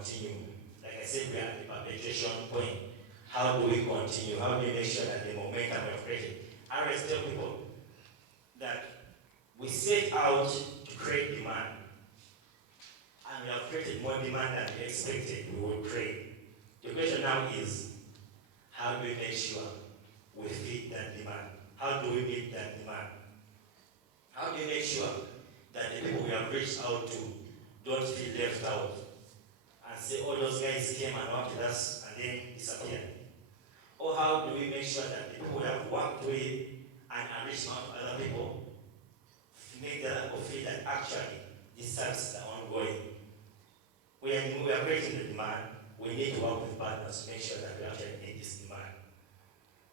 continue? Like I said, we are at the perpetration point. How do we continue? How do we make sure that the momentum we have created? I always tell people that we set out to create demand, and we have created more demand than we expected we would create. The question now is, how do we make sure we feed that demand? How do we meet that demand? How do we make sure that the people we have reached out to don't feel left out and say, oh, those guys came and worked with us and then disappeared? Or how do we make sure that the people we have worked with and are reaching out to other people make them feel that actually these services are ongoing? We are creating the demand. We need to work with partners to make sure that we actually meet this demand.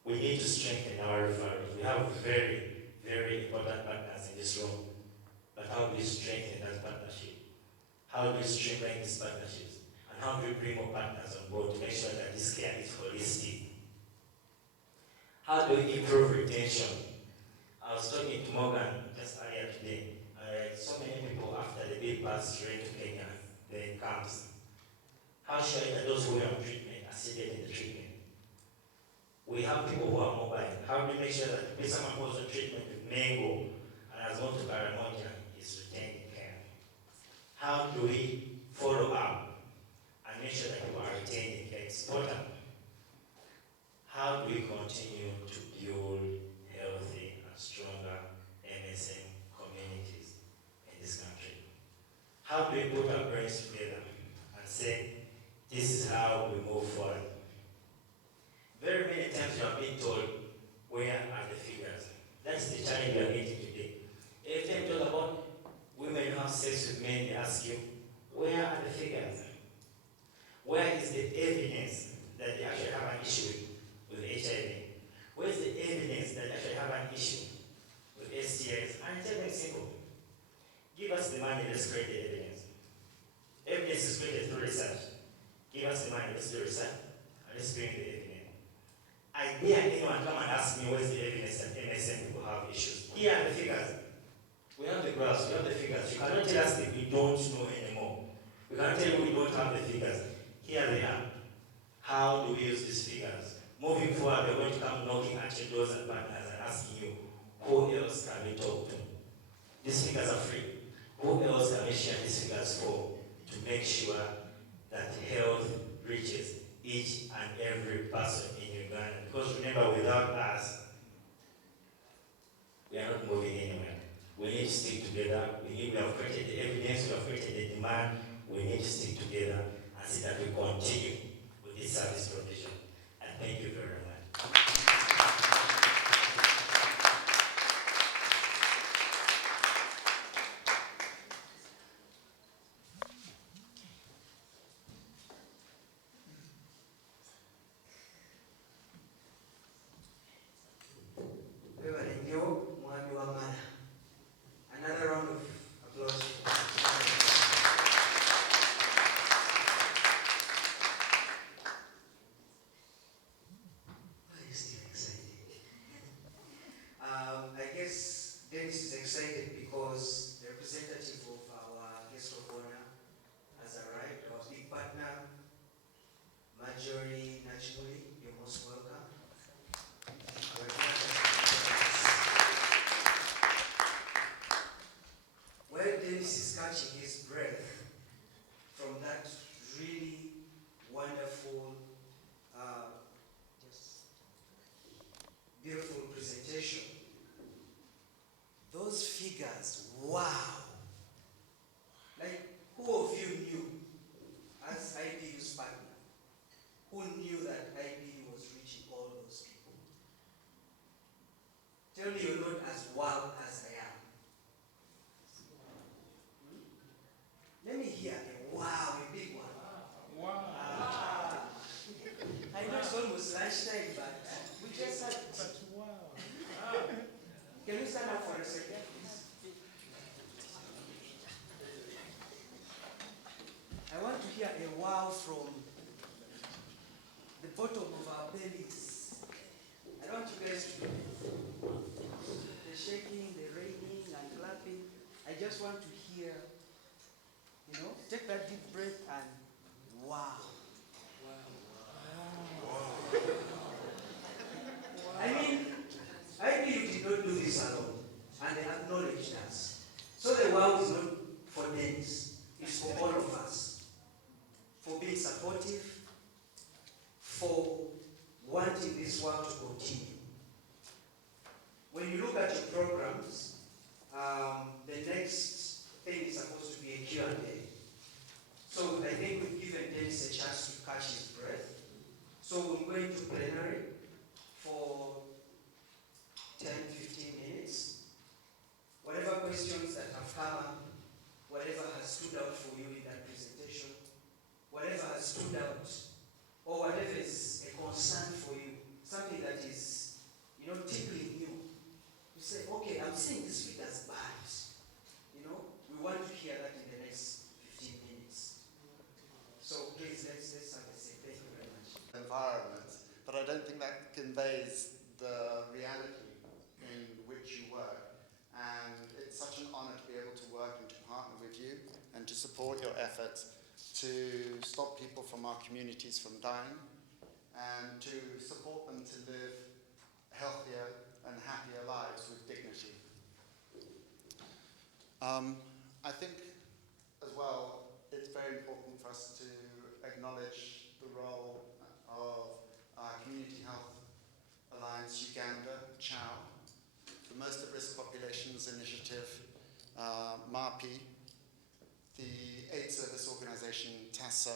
We need to strengthen our referrals. We have very, very important partners in this room. But how do we strengthen that partnership? How do we strengthen these partnerships? And how do we bring more partners on board to make sure that this care is holistic? How do we improve retention? I was talking to Morgan just earlier today. So many people after the big bus straight to Kenya, then comes. How sure that those who are on treatment are still getting the treatment? We have people who are mobile. How do we make sure that someone who was on treatment with Mango and has gone to Karamoja is retained in care? How do we follow up and make sure that people are retained in care? It's important. How do we continue to build healthy and stronger MSM communities in this country? How do we put our brains together and say, this is how we move forward? Very many times you have been told, where are the figures? That's the challenge we are meeting today. Every time you talk about women who have sex with men, they ask you, where are the figures? Where is the evidence that they actually have an issue with HIV? Where is the evidence that they actually have an issue with STIs? And tell them simple. Give us the money, let's create the evidence. Evidence is created through research. Give us the money, let's do research, and let's bring the evidence. I dare anyone come and ask me where's the evidence that MSM people have issues. Here are the figures. We have the graphs, we have the figures. You cannot tell us that we don't know anymore. We cannot tell you we don't have the figures. Here they are. How do we use these figures? Moving forward, we're going to come knocking at your doors and partners and asking you, who else can we talk to? These figures are free. Who else can we share these figures for to make sure that health reaches each and every person in Uganda? Because remember, without us, we are not moving anywhere. We need to stick together. We have created the evidence, we have created the demand. We need to stick together and see that we continue with this service provision. And thank you very much. Another round of applause. I'm still excited. I guess Dennis is excited because the representative of our guest of honor has arrived, our big partner, Marjorie Nachimuli. You're most welcome. Dennis is catching his breath from that really wonderful, beautiful presentation. Those figures, wow! Like, who of you knew, as IBU's partner, who knew that IBU was reaching all those people? Tell me you're not as wild as I am. Let me hear a wow, a big one. Wow. I know it's almost lunchtime, but we just had wow. Can you stand up for a second, please? I want to hear a wow from the bottom of our bellies. I don't want you guys to do the shaking, the raining, and clapping. I just want to hear. Take that deep breath and cannot do this alone. And they acknowledged us. So the wow is not for Dennis, it's for all of us. For being supportive, for wanting this work to continue. When you look at your programs, the next thing is supposed to be a Q&A. So I think we've given Dennis a chance to catch his breath. So we're going to plenary for 10, 15 minutes. Whatever questions that have come up, whatever has stood out for you in that presentation, whatever has stood out, or whatever is a concern for you, something that is, tickling you. You say, okay, I'm seeing this fit as bad. We want to hear that in the next 15 minutes. So please, let's have a say. Thank you very much. Environment, but I don't think that conveys the reality in which you work. And it's such an honor to be able to work and to partner with you and to support your efforts to stop people from our communities from dying and to support them to live healthier and happier lives with dignity. I think as well it's very important for us to acknowledge the role of our Community Health Alliance Uganda, CHOW, the Most at Risk Populations Initiative, MAPI, the AIDS Service Organisation, TASO,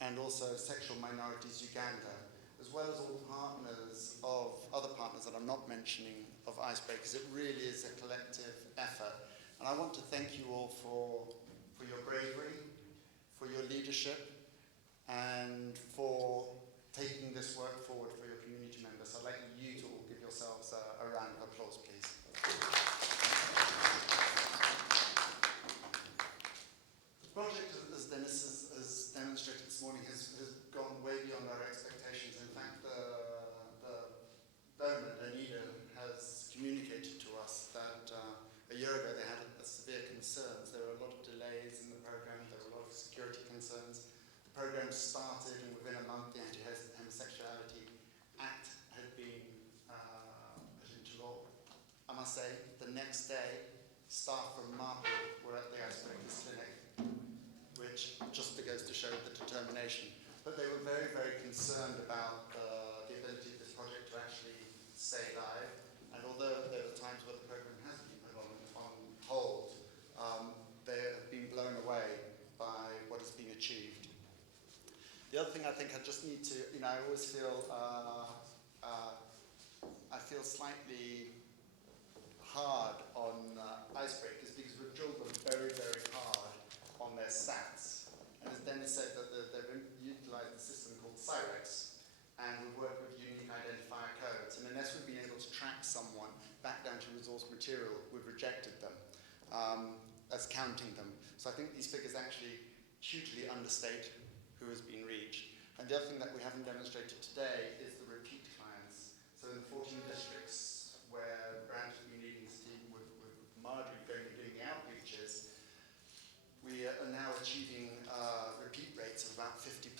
and also Sexual Minorities Uganda, as well as all partners of other partners that I'm not mentioning of Icebreakers. It really is a collective effort. And I want to thank you all for your bravery, for your leadership, and for taking this work forward for your community members. I'd like you to all give yourselves a round of applause, please. The project, as Dennis has demonstrated this morning, has gone way beyond our expectations. In fact, the donor, Anita, has communicated to us that a year ago they had severe concerns. There were a lot of delays in the program, there were a lot of security concerns. The program started, and within a month the Anti-Homosexuality Act had been put into law. I must say, the next day, staff from MAPI were at the Icebreakers Clinic, which just goes to show the determination. But they were very, very concerned about the ability of this project to actually stay live. And although there were times where the program has been put on hold, they have been blown away by what has been achieved. The other thing I think I just need to, I always feel, I feel slightly hard on Icebreakers because we've drilled them very, very hard on their stats. And as Dennis said, that they've utilised a system called Cyrex, and we've worked with unique identifier codes. And unless we've been able to track someone back down to resource material, we've rejected them as counting them. So I think these figures actually hugely understate who has been reached. And the other thing that we haven't demonstrated today is the repeat clients. So in the 14 districts where Brand has been leading this team with Marjorie going and doing the outreaches, we are now achieving repeat rates of about 50%.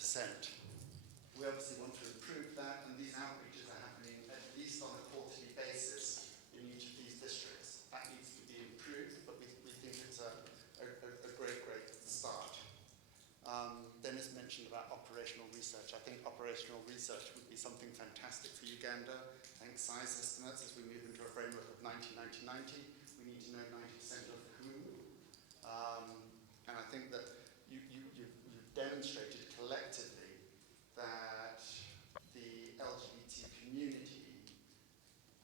We obviously want to improve that, and these outreaches are happening at least on a quarterly basis in each of these districts. That needs to be improved, but we think it's a great start. Dennis mentioned about operational research. I think operational research would be something fantastic for Uganda. Thanks size estimates as we move into a framework of 90-90-90. We need to know 90% of whom. And I think that you've demonstrated collectively that the LGBT community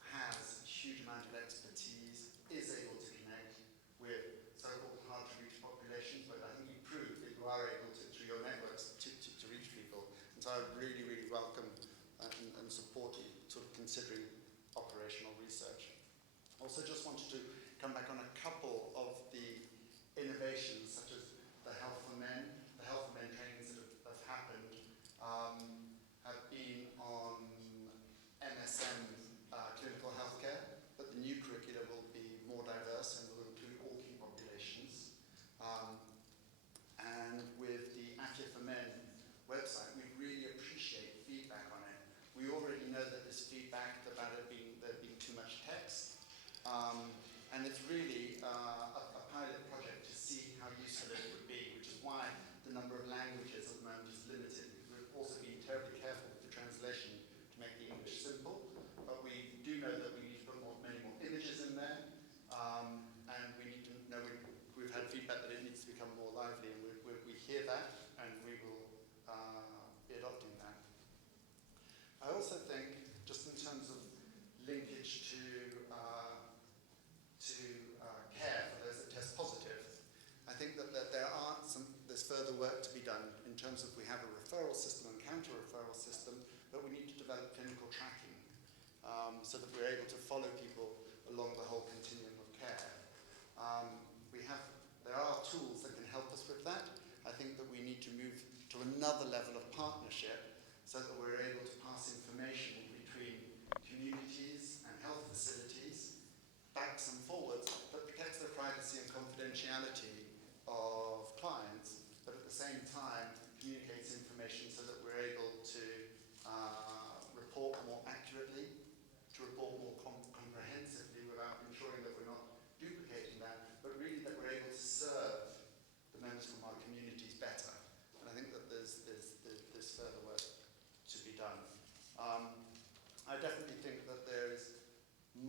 has a huge amount of expertise, is able to connect with so-called hard-to-reach populations, but I think you proved that you are able to, through your networks, to reach people. And so I would really, really welcome and support you sort of considering operational research. Also just wanted to come back on a couple of the innovations, such as the Health for Men. The Health for Men trainings that have happened have been on MSM clinical healthcare, but the new curricula will be more diverse and will include all key populations. And with the Active for Men website, we really appreciate feedback on it. We already know that this feedback about there being too much text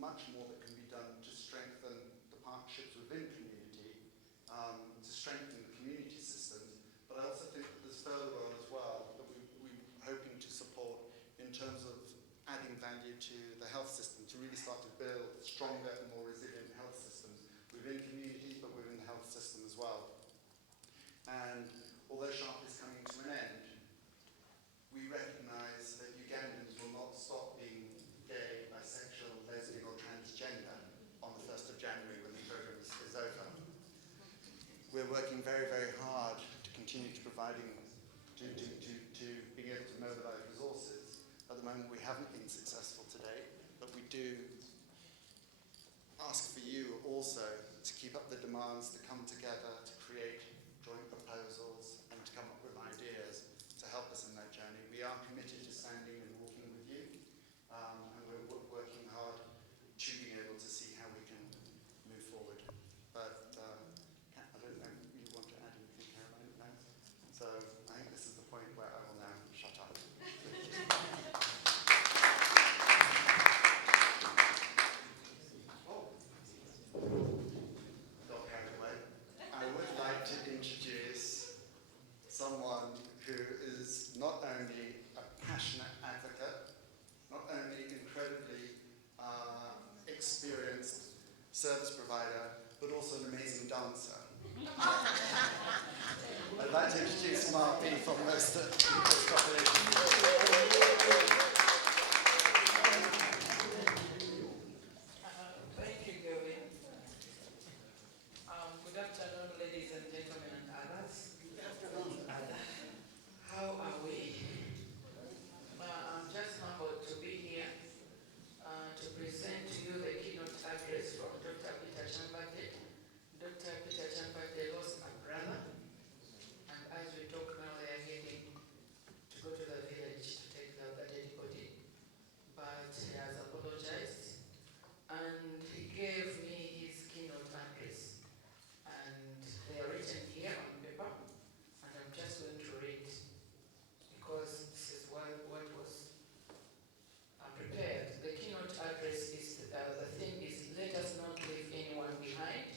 much more that can be done to strengthen the partnerships within community, to strengthen the community systems, but I also think that there's further on as well that we're hoping to support in terms of adding value to the health system, to really start to build stronger and more resilient health systems within communities, but within the health system as well. And although Sharp is coming to an end, we recognise that Ugandans will not stop being gay, bisexual, lesbian or transgender on the 1st of January when the programme is over. We're working very, very hard to continue to being able to mobilise resources. At the moment we haven't been successful today, but we do ask for you also to keep up the demands, to come together, to create joint proposals and to come up with ideas to help us in that journey. We are committed to standing and walking with you, and we're working hard to being able to see how we can move forward. But I don't know if you want to add anything, Caroline? No? So I think this is the point where I will now shut up. Got carried away. I would like to introduce someone who is not only a passionate advocate, not only incredibly experienced service provider, but also an amazing dancer. I'd like to introduce Mark B from Most Population. Thank you, Gavin. Good afternoon, ladies and gentlemen and others. Good afternoon. How are we? I'm just humbled to be here to present to you the keynote address from Dr. Peter Chambate. Dr. Peter Chambate lost a brother, and as we talk now, they are heading to go to the village to take the dead body. But he has apologized, and he gave me his keynote address. And they are written here on paper, and I'm just going to read because this is what was prepared. The keynote address is, the theme is, let us not leave anyone behind,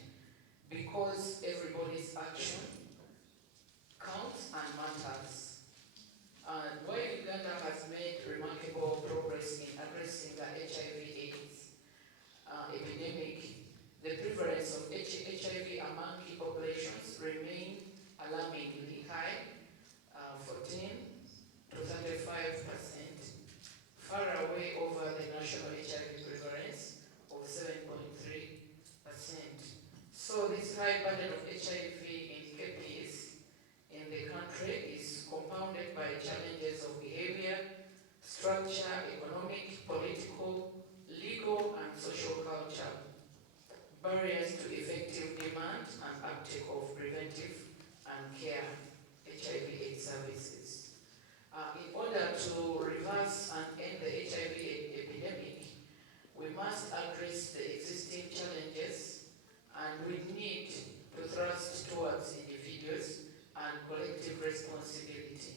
because everybody's action counts and matters. And while Uganda has made remarkable progress in addressing the HIV/AIDS epidemic, the prevalence of HIV among key populations remain alarmingly high, 14 to 35%, far away over the national HIV prevalence of 7.3%. So this high burden of HIV in KPs in the country is compounded by challenges of behavior, structure, economic, political, legal, and social culture, barriers to effective demand and uptake of preventive and care HIV/AIDS services. In order to reverse and end the HIV epidemic, we must address the existing challenges, and we need to thrust towards individuals and collective responsibility.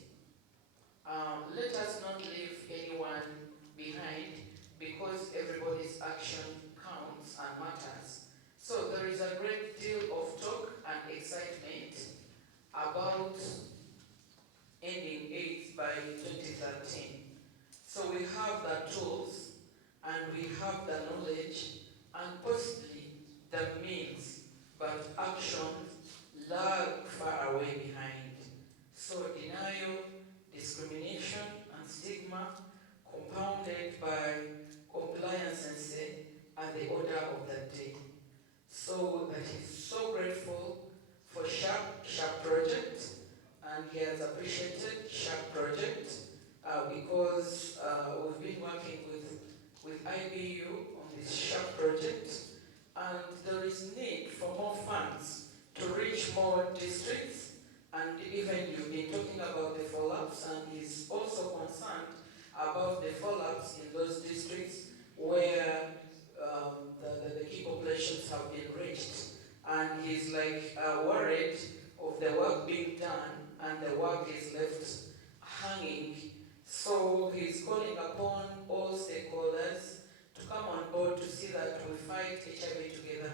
Let us not leave anyone behind, because everybody's action counts and matters. So there is a great deal of talk and excitement about ending AIDS by 2013. So we have the tools, and we have the knowledge, and possibly the means, but actions lag far away behind. So denial, discrimination, and stigma, compounded by compliance are the order of the day. So that is so grateful for Sharp Project, and he has appreciated Sharp Project because we've been working with IBU on this Sharp Project, and there is need for more funds to reach more districts, and even you've been talking about the follow-ups, and he's also concerned about the follow-ups in those districts where the key populations have been reached. And he's like worried of the work being done and the work is left hanging. So he's calling upon all stakeholders to come on board to see that we fight HIV together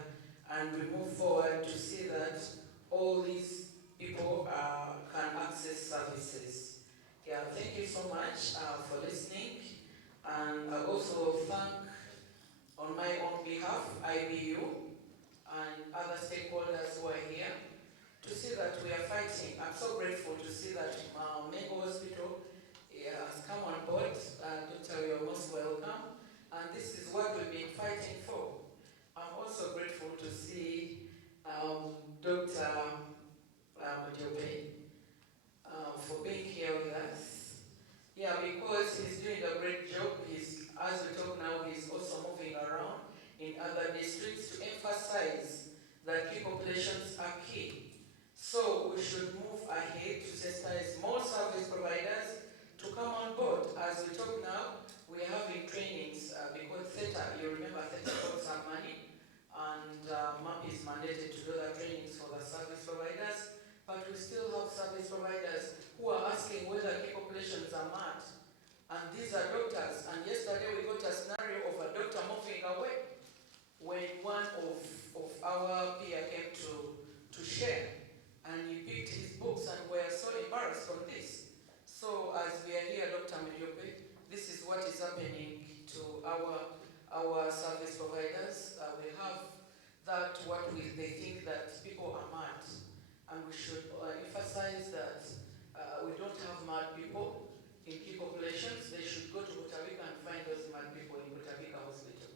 and we move forward to see that all these people can access services. Yeah, thank you so much for listening. And I also thank, on my own behalf, IBU and other stakeholders who are here to see that we are fighting. I'm so grateful to see that Mengo Hospital has come on board. Doctor, you're most welcome. And this is what we've been fighting for. I'm also grateful to see Dr. Jobe for being here with us. Yeah, because he's doing a great job. As we talk now, he's also moving around in other districts to emphasize that key populations are key. So we should move ahead to sensitize more service providers to come on board. As we talk now, we are having trainings because theta, you remember theta got some money, and MAP is mandated to do the trainings for the service providers, but we still have service providers who are asking whether key populations are mad. And these are doctors, and yesterday we got a scenario of a doctor moving away when one of our peer came to share, and he picked his books, and we are so embarrassed from this. So as we are here, Dr. Mediope, this is what is happening to our service providers. We have that they think that people are mad, and we should emphasize that we don't have mad people in key populations. They should go to Butavika and find those mad people in Butavika Hospital.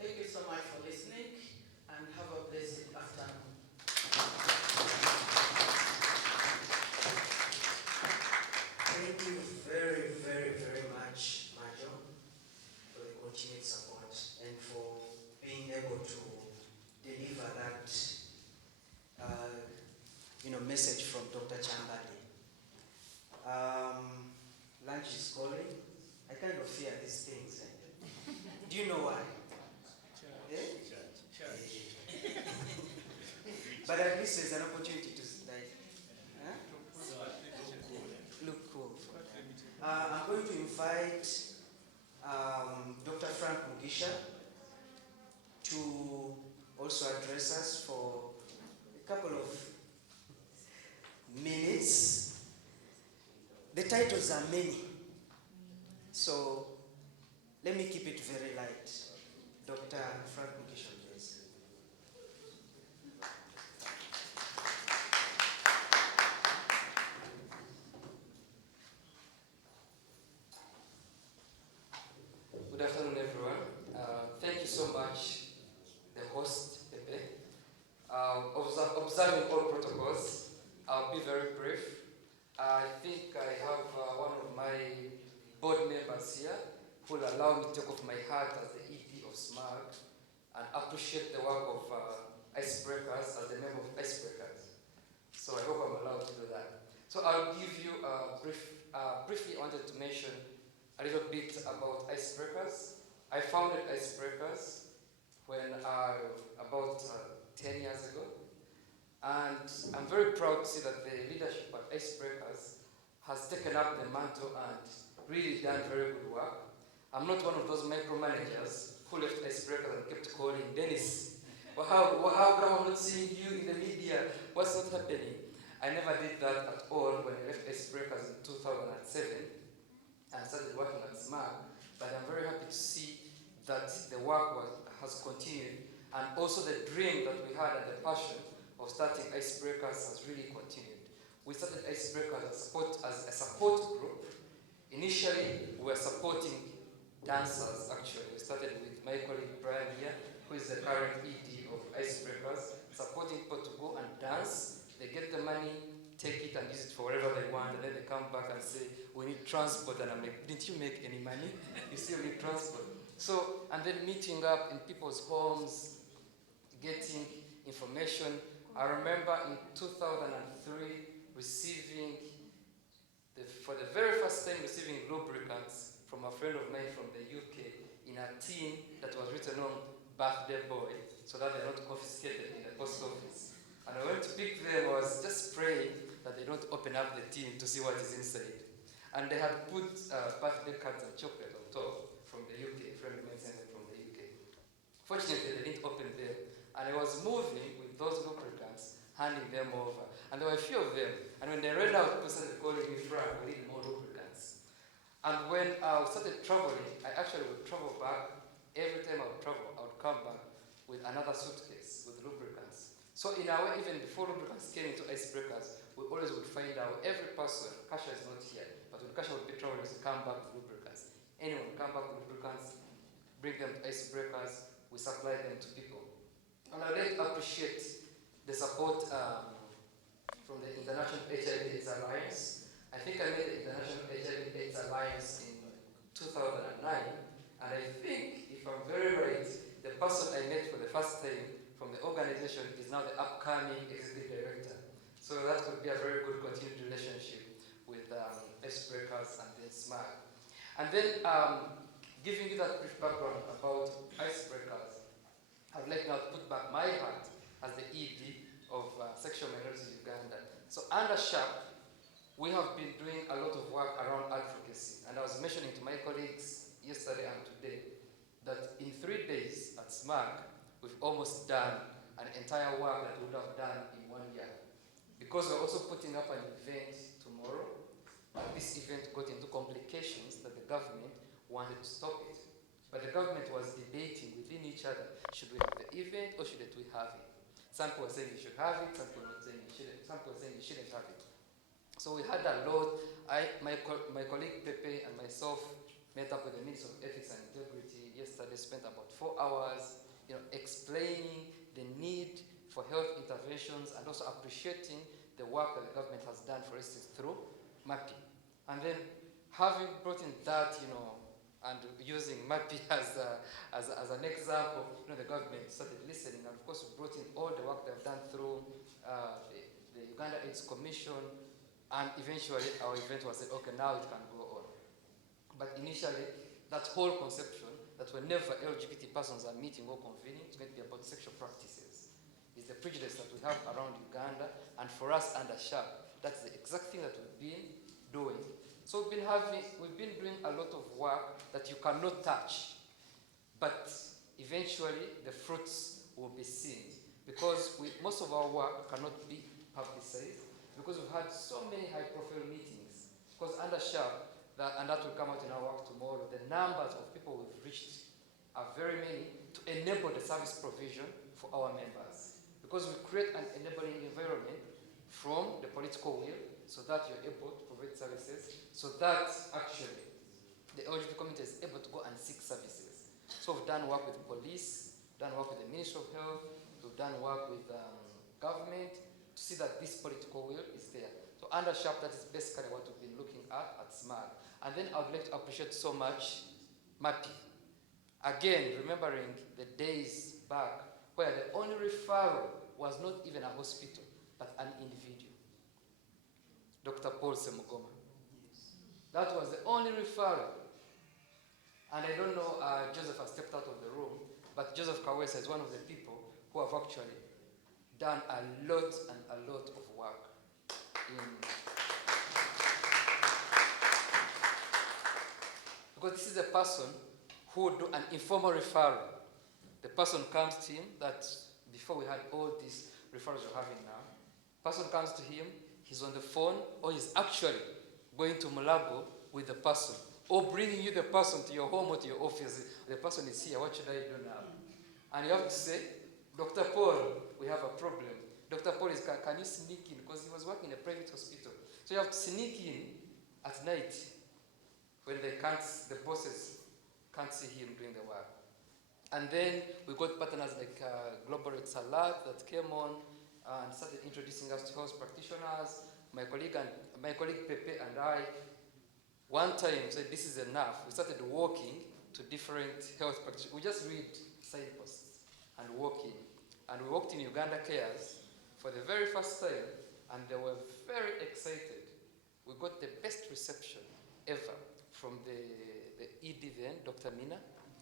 Thank you so much for listening, and have a blessed afternoon. Thank you very, very, very much, Majo, for the continued support and for being able to deliver that message from Dr. Chambali. Lunch is calling. I kind of fear these things. Do you know why? But at least there's an opportunity to look cool. I'm going to invite Dr. Frank Mugisha to also address us for a couple of minutes. The titles are many, so let me keep it very light. Dr. Frank Mugisha, please. Good afternoon, everyone. Thank you so much, the host, Pepe. Observing all protocols, I'll be very brief. I think I have one of my board members here who will allow me to take off my hat as the ED of SMART and appreciate the work of Icebreakers as a member of Icebreakers. So I hope I'm allowed to do that. So I'll give you briefly wanted to mention a little bit about Icebreakers. I founded Icebreakers when about 10 years ago. And I'm very proud to see that the leadership at Icebreakers has taken up the mantle and really done very good work. I'm not one of those micromanagers who left Icebreakers and kept calling, Dennis, well, how come I'm not seeing you in the media? What's not happening? I never did that at all when I left Icebreakers in 2007 and started working at SMART. But I'm very happy to see that the work has continued, and also the dream that we had and the passion of starting Icebreakers has really continued. We started Icebreakers as a support group. Initially, we were supporting dancers, actually. We started with my colleague Brian here, who is the current ED of Icebreakers, supporting people to go and dance. They get the money, take it and use it for whatever they want, and then they come back and say, we need transport. And I'm like, didn't you make any money? You still need transport. So, and then meeting up in people's homes, getting information. I remember in 2003 receiving, for the very first time, receiving lubricants from a friend of mine from the UK in a tin that was written on birthday boy, so that they're not confiscated in the post office. And I went to pick them. I was just praying that they don't open up the tin to see what is inside. And they had put birthday cards and chocolate on top from the UK, a friend of mine sent them from the UK. Fortunately, they didn't open them. And I was moving with those lubricants, handing them over. And there were a few of them. And when they ran out, people started calling me Frank, we need more lubricants. And when I started traveling, I actually would travel back. Every time I would travel, I would come back with another suitcase with lubricants. So in a way, even before lubricants came into icebreakers, we always would find out every person, Kasha is not here, but when Kasha would be traveling, to come back with lubricants. Anyone would come back with lubricants, bring them to icebreakers, we supply them to people. And I really appreciate the support from the International HIV/AIDS Alliance. I think I made the International HIV/AIDS Alliance in 2009, and I think, if I'm very right, the person I met for the first time from the organization is now the upcoming executive director. So that could be a very good continued relationship with icebreakers and then SMAG. And then giving you that brief background about icebreakers, I'd like now to put back my hat as the ED of Sexual Minorities Uganda. So under SHARP, we have been doing a lot of work around advocacy. And I was mentioning to my colleagues yesterday and today that in 3 days at SMAG, we've almost done an entire work that we would have done in 1 year. Because we're also putting up an event tomorrow, this event got into complications that the government wanted to stop it. But the government was debating within each other, should we have the event or shouldn't we have it? Some people were saying we should have it, some people were saying we shouldn't, some people were saying we shouldn't have it. So we had a lot. My colleague Pepe and myself met up with the Minister of Ethics and Integrity yesterday, spent about 4 hours, explaining the need for health interventions and also appreciating the work that the government has done, for instance, through MAPI. And then having brought in that, and using MAPI as an example, the government started listening, and of course we brought in all the work they've done through the Uganda AIDS Commission, and eventually our event was said, okay, now it can go on. But initially, that whole conception that whenever LGBT persons are meeting or convening, it's going to be about sexual practices. It's the prejudice that we have around Uganda, and for us under SHARP, that's the exact thing that we've been doing. So we've been doing a lot of work that you cannot touch, but eventually the fruits will be seen, because most of our work cannot be publicized, because we've had so many high-profile meetings. Because under SHARP, and that will come out in our work tomorrow, the numbers of people we've reached are very many to enable the service provision for our members. Because we create an enabling environment from the political will, so that you're able to provide services, so that actually the LGBT community is able to go and seek services. So we've done work with police, done work with the Ministry of Health, we've done work with government to see that this political will is there. So under SHARP, that is basically what we've been looking at SMAG. And then I would like to appreciate so much MAPI. Again, remembering the days back where the only referral was not even a hospital, but an individual. Dr. Paul Semugoma. That was the only referral. And I don't know, Joseph has stepped out of the room, but Joseph Kawesa is one of the people who have actually done a lot and a lot of work because this is a person who would do an informal referral. The person comes to him, that before we had all these referrals we're having now, person comes to him, he's on the phone, or he's actually going to Mulago with the person, or bringing you the person to your home or to your office. The person is here, what should I do now? And you have to say, Dr. Paul, we have a problem. Dr. Paul, can you sneak in? Because he was working in a private hospital. So you have to sneak in at night when the bosses can't see him doing the work. And then we got partners like Global Red Salad that came on and started introducing us to health practitioners. My colleague Pepe and I, one time said, this is enough. We started walking to different health practitioners. We just read signposts and walk in. And we walked in Uganda Cares for the very first time, and they were very excited. We got the best reception ever from the ED then, Dr. Mina,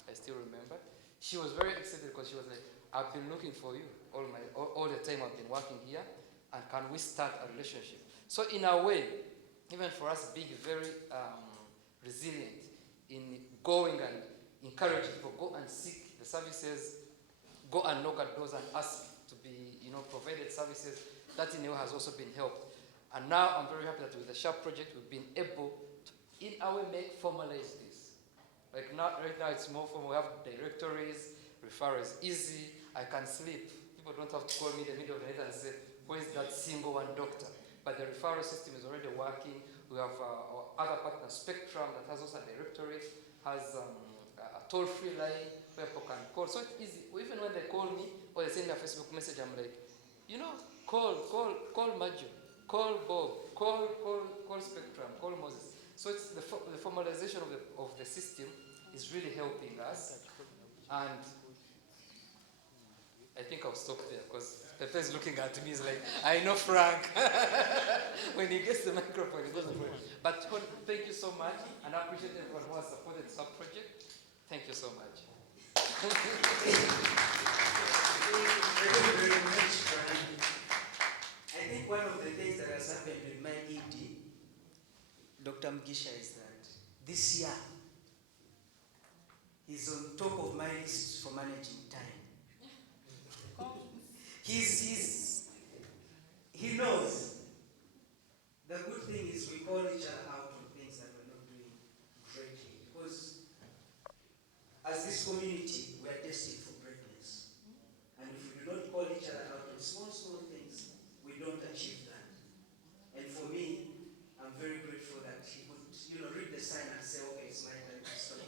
I still remember. She was very excited because she was like, I've been looking for you all the time I've been working here, and can we start a relationship? So in a way, even for us being very resilient in going and encouraging people, go and seek the services go and knock at doors and ask to be, provided services. That in a way has also been helped. And now I'm very happy that with the Sharp Project, we've been able to, in our way, formalize this. Like right now it's more formal. We have directories, referrals easy. I can sleep. People don't have to call me in the middle of the night and say, where is that single one doctor? But the referral system is already working. We have our other partner, Spectrum, that has also a directory, has a toll-free line where people can call. So it's easy. Even when they call me or they send me a Facebook message, I'm like, call Majo, call Bob, call Spectrum, call Moses. So it's the formalization of the system is really helping us. And I think I'll stop there because Pepe is looking at me. He's like, I know Frank. When he gets the microphone, he doesn't worry. But thank you so much, and I appreciate everyone who has supported the Sharp Project. Thank you so much. Thank you very much, Frank. I think one of the things that has happened with my ED, Dr. Mgisha, is that this year he's on top of my list for managing time. He knows. The good thing is we call each other out on things that we're not doing greatly. Because as this community, we are destined for greatness. And if we do not call each other out on small things, we don't achieve that. And for me, I'm very grateful that he could, read the sign and say, okay, it's my time to stop.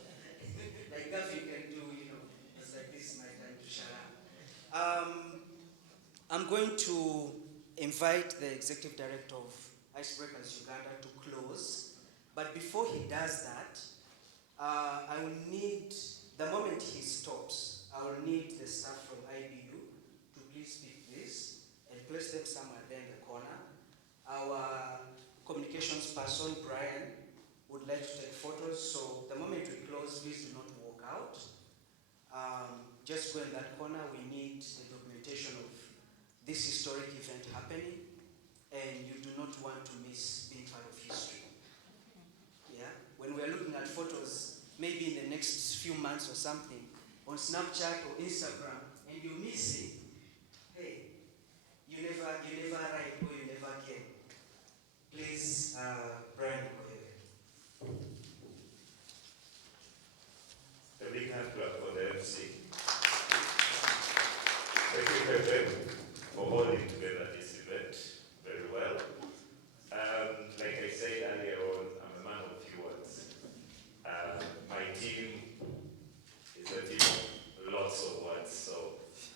Like Gavi can do, it's like, this is my time to shut up. I'm going to invite the Executive Director of Icebreakers Uganda to close. But before he does that, I will need, the moment he stops, I will need the staff from IBU to please pick this and place them somewhere there in the corner. Our communications person, Brian, would like to take photos. So the moment we close, please do not walk out. Just go in that corner. We need the documentation of this historic event happening, and you do not want to miss being part of history. Yeah? When we are looking at photos, maybe in the next few months or something, on Snapchat or Instagram, and you miss it, hey, you never arrived or you never came. Please, Brian,